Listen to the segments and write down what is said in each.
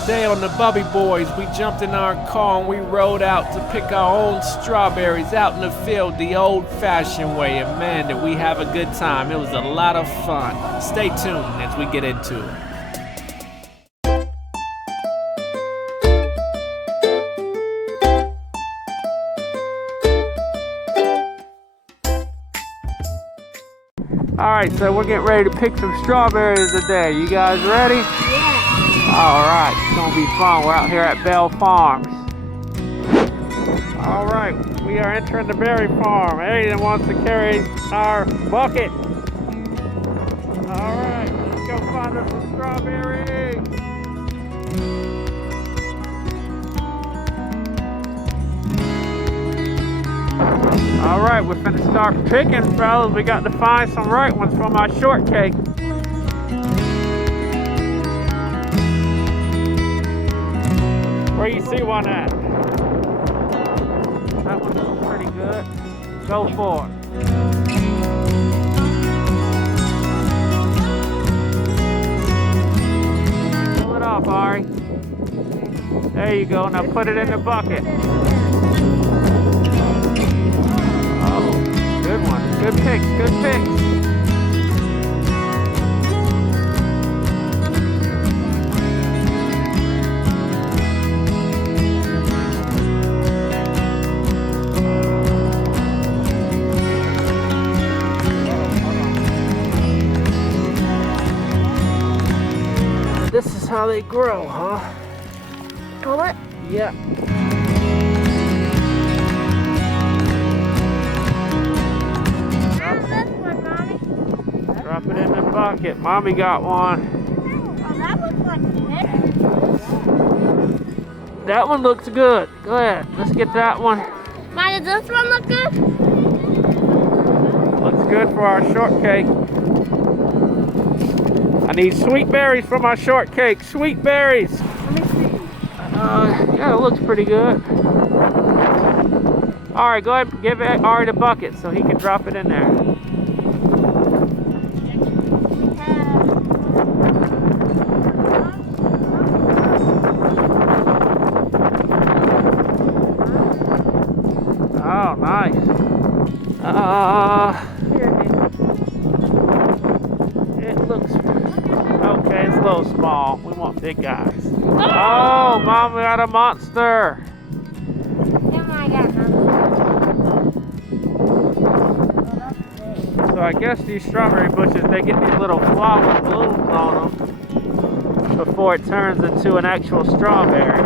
Today on the Bubby Boys, we jumped in our car and we rode out to pick our own strawberries out in the field the old-fashioned way. And man, did we have a good time. It was a lot of fun. Stay tuned as we get into it. Alright, so we're getting ready to pick some strawberries today. You guys ready? Yeah. Alright, it's gonna be fun. We're out here at Bell Farms. Alright, we are entering the berry farm. Aiden wants to carry our bucket. Alright, let's go find us some strawberries. Alright, we're finna start picking, fellas. We got to find some right ones for my shortcake. Where you see one at? That one looks pretty good. Go for it. Pull it off, Ari. There you go. Now put it in the bucket. Good one. Good picks. Good picks. This is how they grow, huh? Pull it? Yeah. Drop it in the bucket. Mommy got one. Oh, that looks like a fish. That one looks good. Go ahead. Let's get that one. Mom, does this one look good? Looks good for our shortcake. I need sweet berries for my shortcake. Sweet berries. Let me see. Yeah, it looks pretty good. All right, go ahead and give Ari the bucket so he can drop it in there. Oh, nice. It looks okay. It's a little small. We want big guys. Oh, Mom, we got a monster. Oh my God. So I guess these strawberry bushes, they get these little flower blooms on them before it turns into an actual strawberry.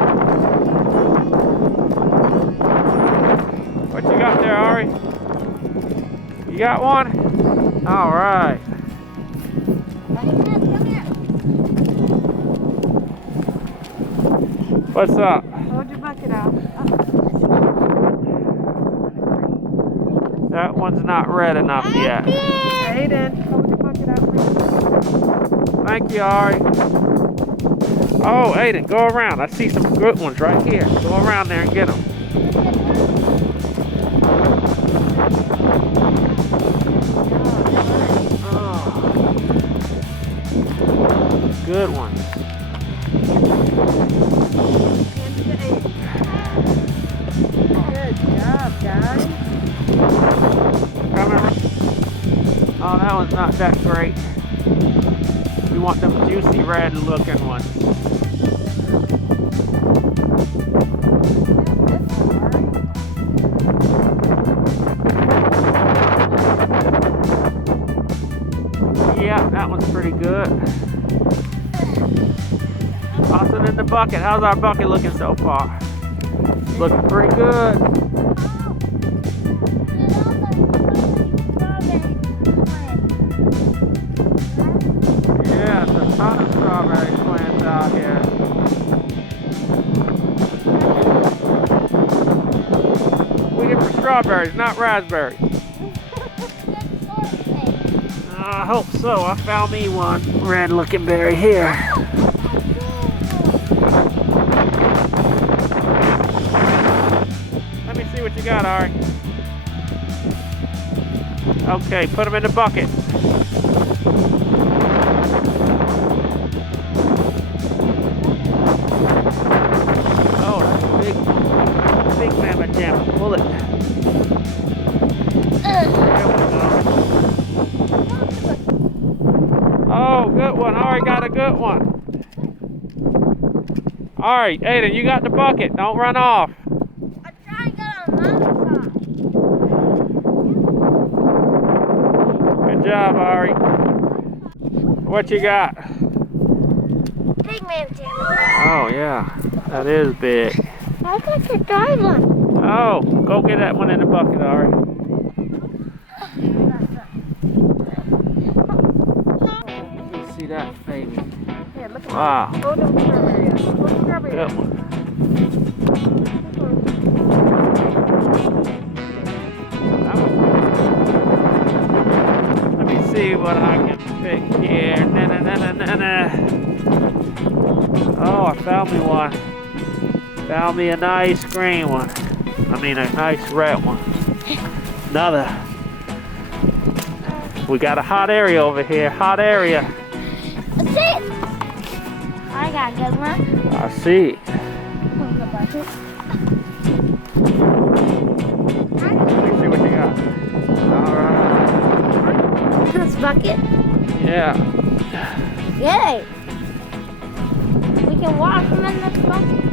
What you got there, Ari? You got one? All right. What's up? Hold your bucket out. That one's not red enough yet. Aiden, hold your bucket out, please. Thank you, Ari. Oh, Aiden, go around. I see some good ones right here. Go around there and get them. Good ones. Good job, guys. Oh, that one's not that great. We want them juicy red looking ones. Yeah, that one's pretty good. Toss it in the bucket. How's our bucket looking so far? Looking pretty good. Yeah, there's a ton of strawberry plants out here. We're here for strawberries, not raspberries. I hope so. I found me one red looking berry here. Let me see what you got, Ari. Okay, put them in the bucket. All right, Aiden, you got the bucket. Don't run off. I'm trying to get on the other side. Good job, Ari. What you got? Big man jam. Oh, yeah. That is big. I got the dry one. Oh, go get that one in the bucket, Ari. See that, baby? Here, look at Wow. that. Oh, no, strawberry. Look, strawberry. Good one. Let me see what I can pick here. Na, na, na, na, na, na. Oh, I found me one. Found me a nice green one. I mean, a nice red one. Another. We got a hot area over here. Hot area. That's it. I got a good one. I see. Put in the bucket. Let me see what you got. All right. This bucket. Yeah. Yay. We can wash them in this bucket.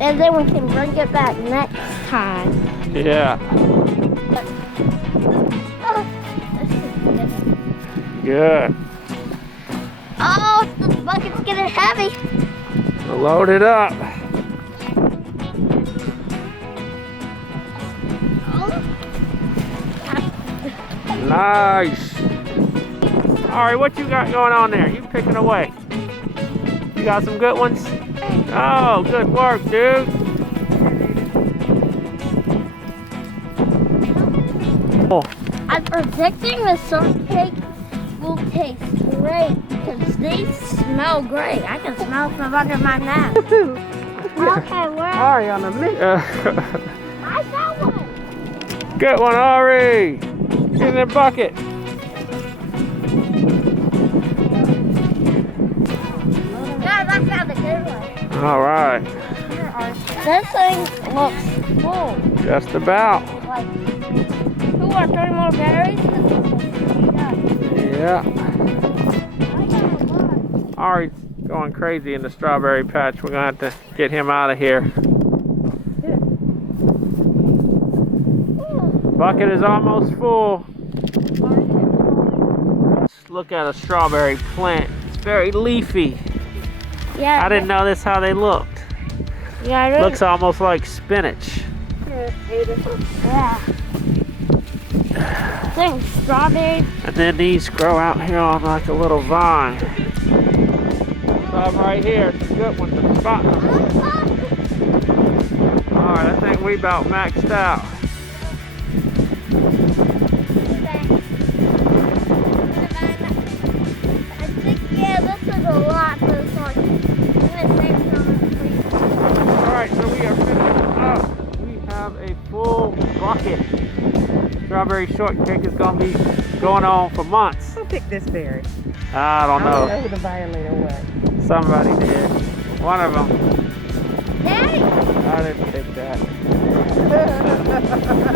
And then we can bring it back next time. Yeah. Oh, this is good. Good. Oh, the bucket's getting heavy. Load it up. Nice. All right, what you got going on there? You picking away. You got some good ones? Oh, good work, dude. Oh, I'm predicting the shortcake will taste great because they smell great. I can smell from under my nose. Okay, where? Ari on the mix. I found one. good one, Ari. Get in the bucket. Guys, I found a good one. All right. This thing looks full. Just about. Like, who are 30 more berries? Yeah. I got one. Ari's going crazy in the strawberry patch. We're going to have to get him out of here. Bucket is almost full. Let's look at a strawberry plant. It's very leafy. Yeah. I didn't know this how they looked. Yeah, I really. Looks almost like spinach. Yeah. Thing strawberry. And then these grow out here on like a little vine. Some right here, some good ones. I'm spotting them. Alright, I think we about maxed out. I think, yeah, this is a lot for the song. Alright, so we are finishing up. We have a full bucket. Strawberry shortcake is going to be going on for months. Who picked this berry? I don't I don't know know. who the violator was. Somebody did. One of them. Daddy! I didn't pick that.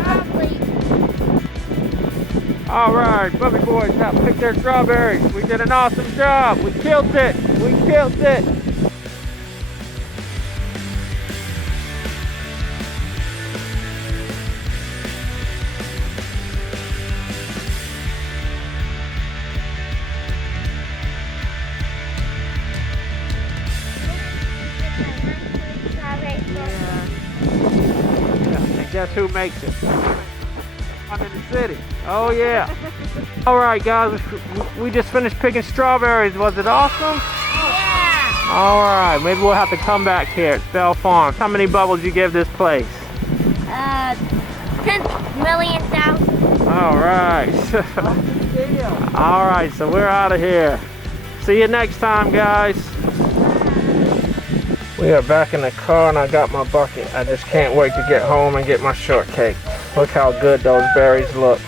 Probably. Alright, Bubby Boys have picked their strawberries. We did an awesome job. We killed it. We killed it. And guess who makes it? I'm in the city. Oh yeah. Alright guys, we just finished picking strawberries. Was it awesome? Yeah! Alright, maybe we'll have to come back here at Bell Farms. How many bubbles you give this place? 10,000,000. Alright. Alright, so we're out of here. See you next time, guys. We are back in the car and I got my bucket. I just can't wait to get home and get my shortcake. Look how good those berries look.